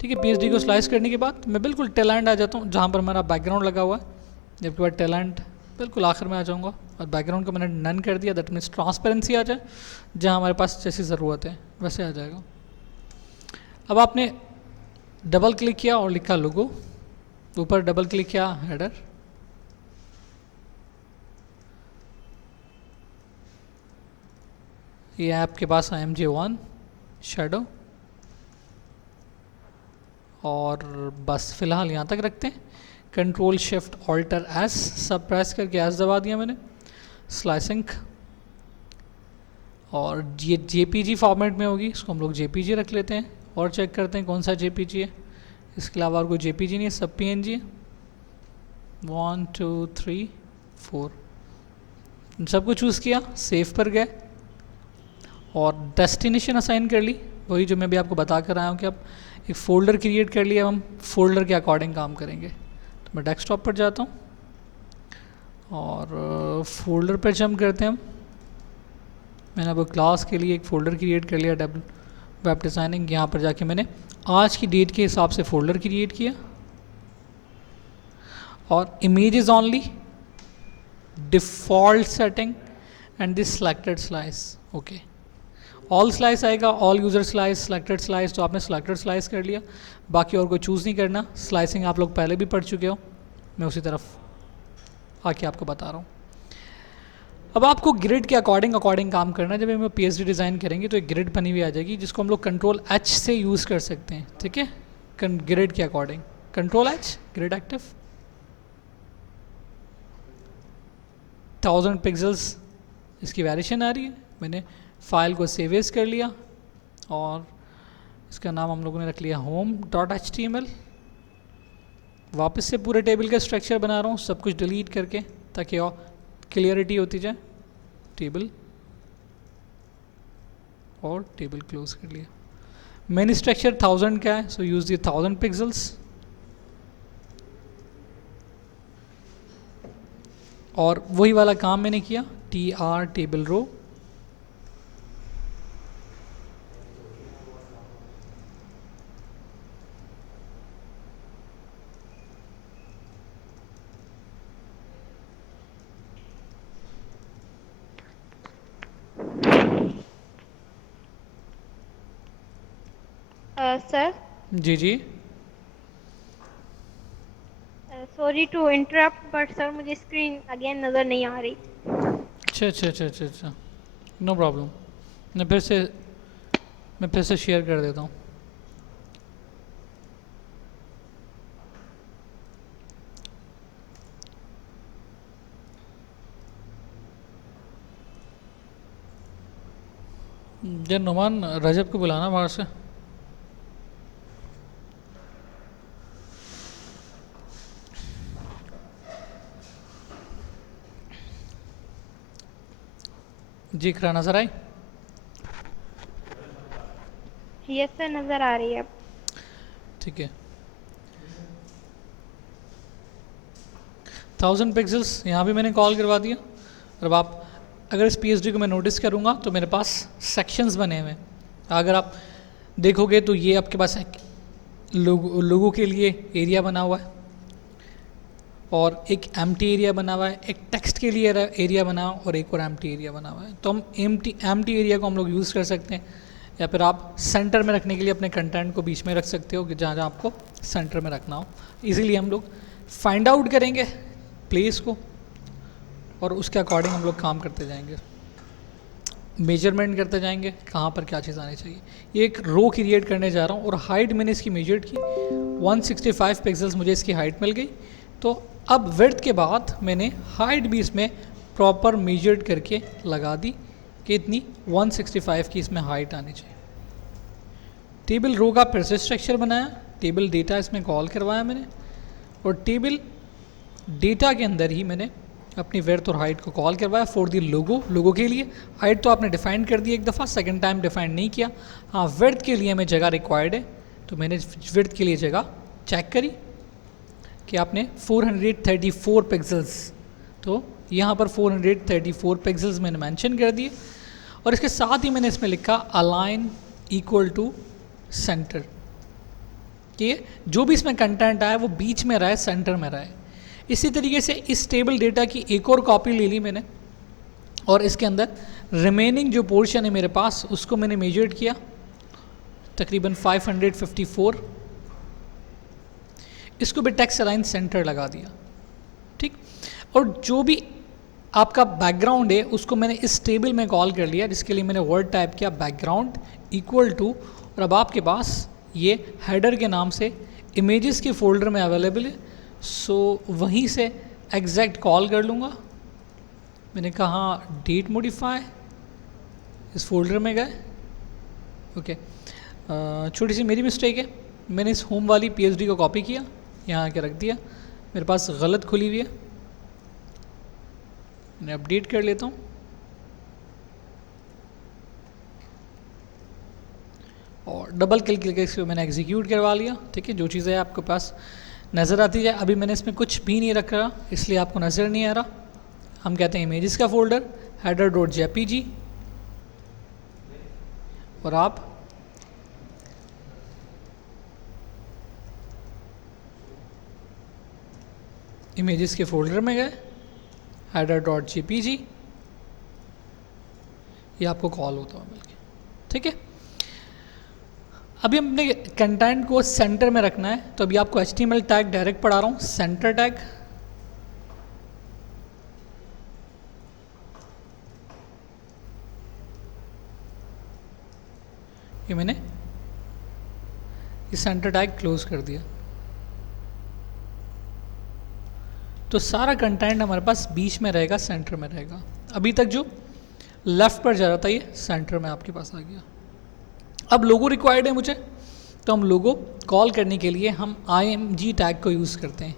ठीक है, पीएचडी को स्लाइस करने के बाद मैं बिल्कुल टेल एंड आ जाता हूँ जहाँ पर हमारा बैकग्राउंड लगा हुआ है। जबकि बाद टेल एंड बिल्कुल आखिर में आ जाऊँगा और बैकग्राउंड को मैंने नन कर दिया, दैट मीन्स ट्रांसपेरेंसी आ जाए, जहाँ हमारे पास जैसी ज़रूरत है वैसे आ जाएगा। अब आपने डबल क्लिक किया और लिखा लोगो, ऊपर डबल क्लिक किया हेडर, ये आपके पास IMG1 शेडो, और बस फिलहाल यहाँ तक रखते हैं। कंट्रोल शिफ्ट ऑल्टर एस सब प्रेस करके एस दबा दिया मैंने, स्लाइसिंग, और ये JPG फॉर्मेट में होगी, इसको हम लोग JPG रख लेते हैं और चेक करते हैं कौन सा JPG है। इसके अलावा और कोई JPG नहीं है, सब PNG है। 1 2 3 4 सबको चूज़ किया, सेव पर गए और डेस्टिनेशन असाइन कर ली, वही जो मैं भी आपको बता कर आया हूँ कि अब एक फ़ोल्डर क्रिएट कर लिया, हम फोल्डर के अकॉर्डिंग काम करेंगे। तो मैं डेस्कटॉप पर जाता हूँ और फोल्डर पर जंप करते हैं हम। मैंने अब क्लास के लिए एक फ़ोल्डर क्रिएट कर लिया, वेब डिज़ाइनिंग। यहाँ पर जाके मैंने आज की डेट के हिसाब से फ़ोल्डर क्रिएट किया और images only, default setting and this selected slice. Okay, all slice आएगा, all user slice, selected slice, तो आपने सिलेक्टेड स्लाइस कर लिया, बाकी और कोई चूज़ नहीं करना। स्लाइसिंग आप लोग पहले भी पढ़ चुके हो, मैं उसी तरफ आके आपको बता रहा हूँ। अब आपको ग्रिड के अकॉर्डिंग काम करना है। जब हम पीएचडी डिज़ाइन करेंगे तो एक ग्रिड बनी हुई आ जाएगी जिसको हम लोग कंट्रोल H से यूज़ कर सकते हैं। ठीक है, ग्रिड के according control H, grid active, 1000 pixels इसकी वेरिएशन आ रही है। मैंने फाइल को सेव एज कर लिया और इसका नाम हम लोगों ने रख लिया home.html। वापस से पूरे टेबल का स्ट्रक्चर बना रहा हूँ, सब कुछ डिलीट करके, ताकि और क्लियरिटी होती जाए। टेबल और टेबल क्लोज कर लिया। मेन स्ट्रक्चर 1000 का है, सो यूज दी 1000 पिक्सल्स। और वही वाला काम मैंने किया, TR टेबल रो, सर। जी जी, sorry to interrupt, but sir मुझे स्क्रीन अगेन नज़र नहीं आ रही। अच्छा अच्छा अच्छा अच्छा अच्छा, नो प्रॉब्लम। मैं फिर से शेयर कर देता हूँ। जन नुमान रजब को बुलाना बाहर से। जी, खरा नजर आई? यस सर, नज़र आ रही है। ठीक है, 1000 पिक्सल्स यहाँ भी मैंने कॉल करवा दिया। और अब आप अगर इस पीएचडी को मैं नोटिस करूँगा तो मेरे पास सेक्शंस बने हुए हैं। अगर आप देखोगे तो ये आपके पास एक लोगों के लिए एरिया बना हुआ है और एक एम्प्टी एरिया बना हुआ है, एक टेक्स्ट के लिए एरिया बना हुआ है और एक और एम्प्टी एरिया बना हुआ है। तो हम एम्प्टी एरिया को हम लोग यूज़ कर सकते हैं, या फिर आप सेंटर में रखने के लिए अपने कंटेंट को बीच में रख सकते हो कि जहाँ जहाँ आपको सेंटर में रखना हो। इजीली हम लोग फाइंड आउट करेंगे प्लेस को और उसके अकॉर्डिंग हम लोग काम करते जाएंगे, मेजरमेंट करते जाएंगे कहाँ पर क्या चीज़ आनी चाहिए। ये एक रो क्रिएट करने जा रहा हूँ और हाइट मैंने इसकी मेजर्ड की 165 पिक्सल्स, मुझे इसकी हाइट मिल गई। तो अब विड्थ के बाद मैंने हाइट भी इसमें प्रॉपर मेजर्ड करके लगा दी कि इतनी 165 की इसमें हाइट आनी चाहिए। टेबल रो का फिर से स्ट्रक्चर बनाया, टेबल डेटा इसमें कॉल करवाया मैंने, और टेबल डेटा के अंदर ही मैंने अपनी विड्थ और हाइट को कॉल करवाया फॉर दी लोगो के लिए। हाइट तो आपने डिफाइन कर दी एक दफ़ा, सेकंड टाइम डिफाइन नहीं किया। हाँ, विड्थ के लिए हमें जगह रिक्वायर्ड है, तो मैंने विड्थ के लिए जगह चेक करी कि आपने 434 पिक्सल्स, तो यहाँ पर 434 पिक्सल्स मैंने मेंशन कर दिए। और इसके साथ ही मैंने इसमें लिखा अलाइन इक्वल टू सेंटर। कि जो भी इसमें कंटेंट आया वो बीच में रहे, सेंटर में रहे। इसी तरीके से इस टेबल डेटा की एक और कॉपी ले ली मैंने और इसके अंदर रिमेनिंग जो पोर्शन है मेरे पास उसको मैंने मेजर्ड किया, तकरीबन 554। इसको भी टेक्स्ट अलाइन सेंटर लगा दिया, ठीक। और जो भी आपका बैकग्राउंड है उसको मैंने इस टेबल में कॉल कर लिया, जिसके लिए मैंने वर्ड टाइप किया बैकग्राउंड इक्वल टू, और अब आपके पास ये हेडर के नाम से इमेजेस के फोल्डर में अवेलेबल है। सो वहीं से एग्जैक्ट कॉल कर लूँगा। मैंने कहा डेट मॉडिफाई, इस फोल्डर में गए, ओके। छोटी सी मेरी मिस्टेक है, मैंने इस होम वाली पीएचडी को कॉपी किया, यहाँ आके रख दिया, मेरे पास गलत खुली हुई है, मैं अपडेट कर लेता हूँ। और डबल क्लिक करके इसको मैंने एग्जीक्यूट करवा लिया, ठीक है। जो चीज़ें आपके पास नज़र आती है, अभी मैंने इसमें कुछ भी नहीं रख रहा इसलिए आपको नज़र नहीं आ रहा। हम कहते हैं इमेजेस का फोल्डर header.jpg, और आप इमेजेस के फोल्डर में गए header.jpg, ये आपको कॉल होता है मिलके, ठीक है। अभी हमने कंटेंट को सेंटर में रखना है, तो अभी आपको HTML टैग डायरेक्ट पढ़ा रहा हूँ, सेंटर टैग। ये मैंने ये सेंटर टैग क्लोज कर दिया, तो सारा कंटेंट हमारे पास बीच में रहेगा, सेंटर में रहेगा। अभी तक जो लेफ्ट पर जा रहा था ये सेंटर में आपके पास आ गया। अब लोगो रिक्वायर्ड है मुझे, तो हम लोगो कॉल करने के लिए हम img टैग को यूज़ करते हैं।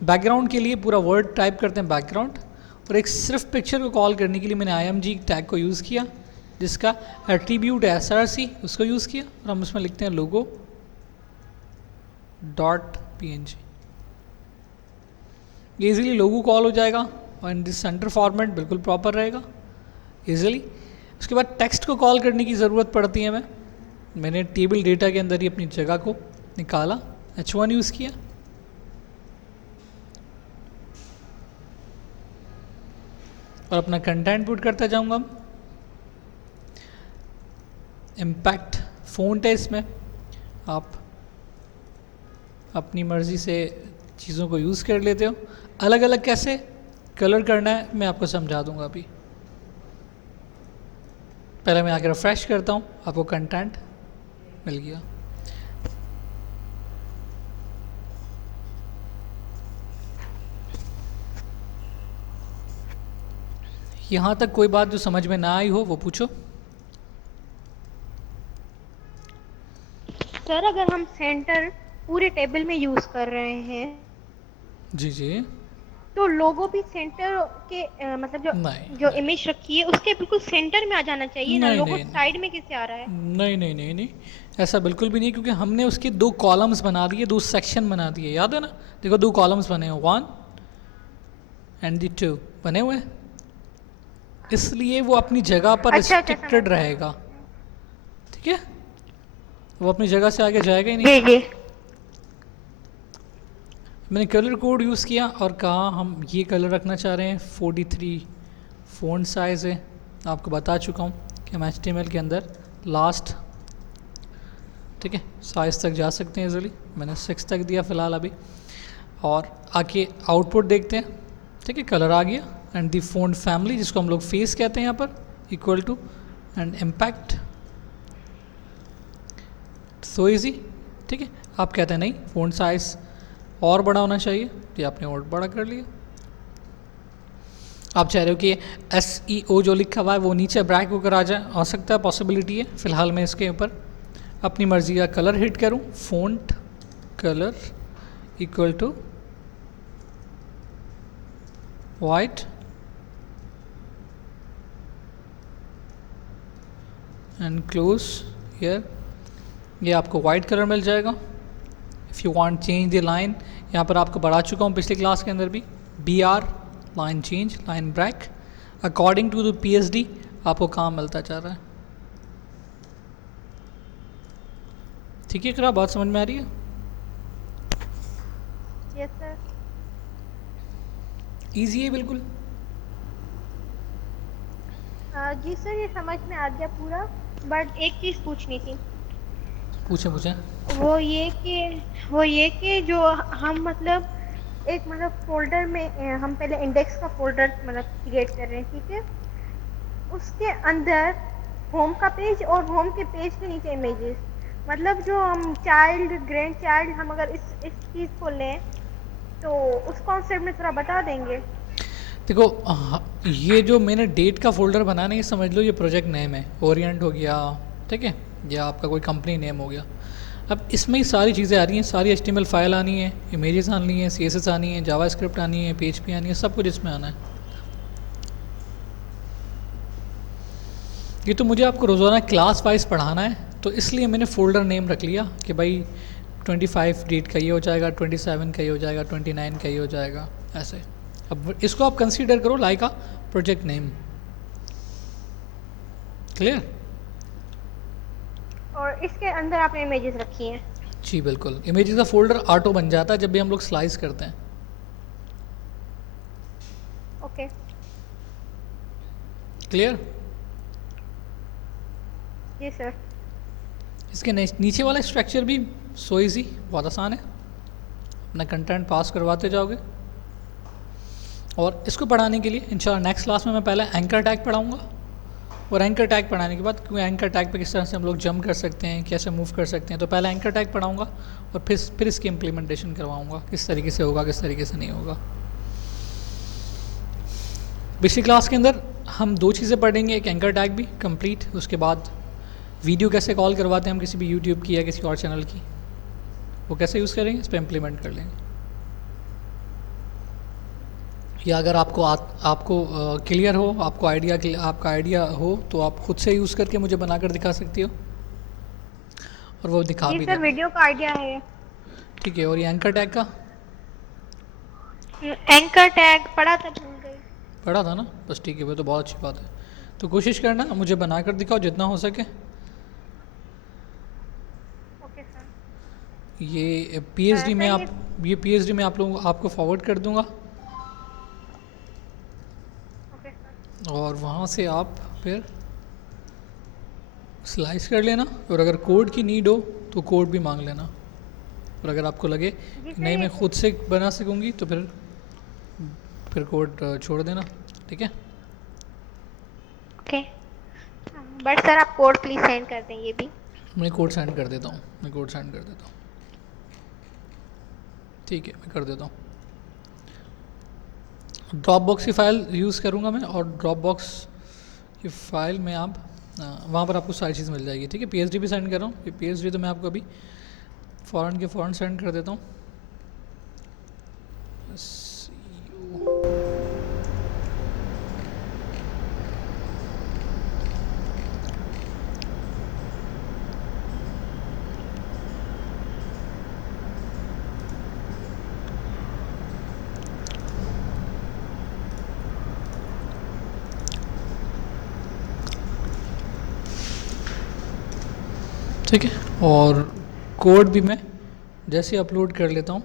बैकग्राउंड के लिए पूरा वर्ड टाइप करते हैं बैकग्राउंड, और एक सिर्फ पिक्चर को कॉल करने के लिए मैंने img टैग को यूज़ किया, जिसका एट्रीब्यूट है src, उसको यूज़ किया, और हम उसमें लिखते हैं लोगो डॉट png। ईजिली लोगो कॉल हो जाएगा और इन दिस सेंटर फॉर्मेट बिल्कुल प्रॉपर रहेगा ईजिली। उसके बाद टेक्स्ट को कॉल करने की ज़रूरत पड़ती है, मैंने टेबल डेटा के अंदर ही अपनी जगह को निकाला, h1 यूज़ किया, और अपना कंटेंट पुट करता जाऊंगा। इम्पैक्ट फ़ॉन्ट है इसमें, आप अपनी मर्ज़ी से चीज़ों को यूज़ कर लेते हो। अलग अलग कैसे कलर करना है मैं आपको समझा दूंगा अभी। पहले मैं आके रिफ्रेश करता हूँ, आपको कंटेंट मिल गया। यहाँ तक कोई बात जो समझ में ना आई हो वो पूछो। सर अगर हम सेंटर पूरे टेबल में यूज कर रहे हैं, जी जी, तो लोगो भी सेंटर के मतलब जो इमेज रखी है उसके बिल्कुल सेंटर में आ जाना चाहिए ना, लोगो साइड में कैसे आ रहा है? नहीं नहीं नहीं नहीं, ऐसा बिल्कुल भी नहीं, क्योंकि हमने उसके दो कॉलम्स बना दिए, दो सेक्शन बना दिए, याद है ना। देखो दो कॉलम्स बने हैं, 1 एंड द 2 बने हुए हैं, इसलिए वो अपनी जगह पर रिस्ट्रिक्टेड रहेगा, ठीक है। वो अपनी जगह से आगे जाएगा ही नहीं। जी। मैंने कलर कोड यूज़ किया और कहा हम ये कलर रखना चाह रहे हैं, 43 फ़ॉन्ट साइज़ है। आपको बता चुका हूँ कि हम HTML के अंदर लास्ट, ठीक है, साइज़ तक जा सकते हैं इजीली। मैंने 6 तक दिया फ़िलहाल अभी, और आके आउटपुट देखते हैं, ठीक है। कलर आ गया, एंड दी फ़ॉन्ट फैमिली जिसको हम लोग फेस कहते हैं यहाँ पर, equal to and impact, so easy, ठीक है। आप कहते हैं नहीं फ़ॉन्ट साइज़ और बड़ा होना चाहिए, ये आपने और बड़ा कर लिया। आप चाह रहे हो कि SEO जो लिखा हुआ है वो नीचे ब्रैक होकर आ जाए, हो सकता है, पॉसिबिलिटी है। फ़िलहाल मैं इसके ऊपर अपनी मर्ज़ी का कलर हिट करूं, font colour equal to white, and close here, ये आपको वाइट कलर मिल जाएगा। If you want change the line, यहाँ पर आपको बढ़ा चुका हूँ पिछली क्लास के अंदर भी, BR line change, line break, according to the PSD आपको काम मिलता जा रहा है, ठीक है। क्या बात समझ में आ रही है? Yes sir. ईजी है बिल्कुल। जी सर, ये समझ में आ गया पूरा, बट एक चीज़ पूछनी थी। पूछें पूछें। वो ये कि वो ये कि जो हम मतलब एक मतलब फ़ोल्डर में हम पहले इंडेक्स का फ़ोल्डर मतलब क्रिएट कर रहे हैं, ठीक है? उसके अंदर होम का पेज और होम के पेज के नीचे इमेजेस, मतलब जो हम चाइल्ड, ग्रैंड चाइल्ड, हम अगर इस चीज़ को लें, तो उस कॉन्सेप्ट में थोड़ा बता देंगे? देखो ये जो मैंने डेट का फोल्डर बनाना है, ये समझ लो ये प्रोजेक्ट नेम है, ओरिएंट हो गया, ठीक है, या आपका कोई कंपनी नेम हो गया। अब इसमें ही सारी चीज़ें आ रही हैं, सारी HTML फाइल आनी है, इमेजेस आनी है, CSS आनी है, जावास्क्रिप्ट आनी है, PHP आनी है, सब कुछ इसमें आना है। ये तो मुझे आपको रोज़ाना क्लास वाइज पढ़ाना है, तो इसलिए मैंने फ़ोल्डर नेम रख लिया कि भाई 25 डेट का ये हो जाएगा, 27 का ये हो जाएगा, 29 का ये हो जाएगा, ऐसे। अब इसको आप कंसीडर करो like a project name. Clear? और इसके अंदर आपने इमेजेस रखी हैं? जी बिल्कुल, इमेजेस का फोल्डर ऑटो बन जाता है जब भी हम लोग स्लाइस करते हैं। ओके। क्लियर? जी सर। इसके नीचे वाला स्ट्रक्चर भी सो इजी, बहुत आसान है। अपना कंटेंट पास करवाते जाओगे, और इसको पढ़ाने के लिए इंशाल्लाह नेक्स्ट क्लास में मैं पहले एंकर टैग पढ़ाऊँगा, और एंकर टैग पढ़ाने के बाद क्योंकि एंकर टैग पे किस तरह से हम लोग जंप कर सकते हैं, कैसे मूव कर सकते हैं, तो पहले एंकर टैग पढ़ाऊँगा और फिर इसकी इम्प्लीमेंटेशन करवाऊँगा, किस तरीके से होगा, किस तरीके से नहीं होगा। पिछली क्लास के अंदर हम 2 चीज़ें पढ़ेंगे, एक एंकर टैग भी कंप्लीट, उसके बाद वीडियो कैसे कॉल करवाते हैं हम किसी भी यूट्यूब की या किसी और चैनल की, वो कैसे यूज़ करेंगे, इस पर इम्प्लीमेंट कर लेंगे। या अगर आपको क्लियर हो, आपका आइडिया हो, तो आप खुद से यूज़ करके मुझे बनाकर दिखा सकती हो, और वो दिखा जी भी सर, देना। वीडियो का आइडिया है। ठीक है, और ये एंकर टैग का एंकर टैग पढ़ा था, भूल गई। पढ़ा था ना, बस ठीक है, वो तो बहुत अच्छी बात है। तो कोशिश करना मुझे बनाकर दिखाओ जितना हो सके। Okay sir. ये PhD में सर ये आप लोगों आपको फॉरवर्ड कर दूंगा, ओके सर। और वहाँ से आप फिर स्लाइस कर लेना, और अगर कोड की नीड हो तो कोड भी मांग लेना, और अगर आपको लगे जी कि सर नहीं ये मैं खुद से बना सकूँगी तो फिर कोड छोड़ देना, ठीक है। ओके, बट सर आप कोड प्लीज सेंड कर दें ये भी। मैं कोड सेंड कर देता हूँ, ठीक है, मैं कर देता हूँ। ड्रॉप बॉक्स की फ़ाइल यूज़ करूँगा मैं, और ड्रॉप बॉक्स की फ़ाइल में आप वहाँ पर आपको सारी चीज़ मिल जाएगी, ठीक है। PhD भी सेंड कर रहा हूँ, ये PhD तो मैं आपको अभी फ़ौरन सेंड कर देता हूँ। ठीक है, और कोड भी मैं जैसे अपलोड कर लेता हूँ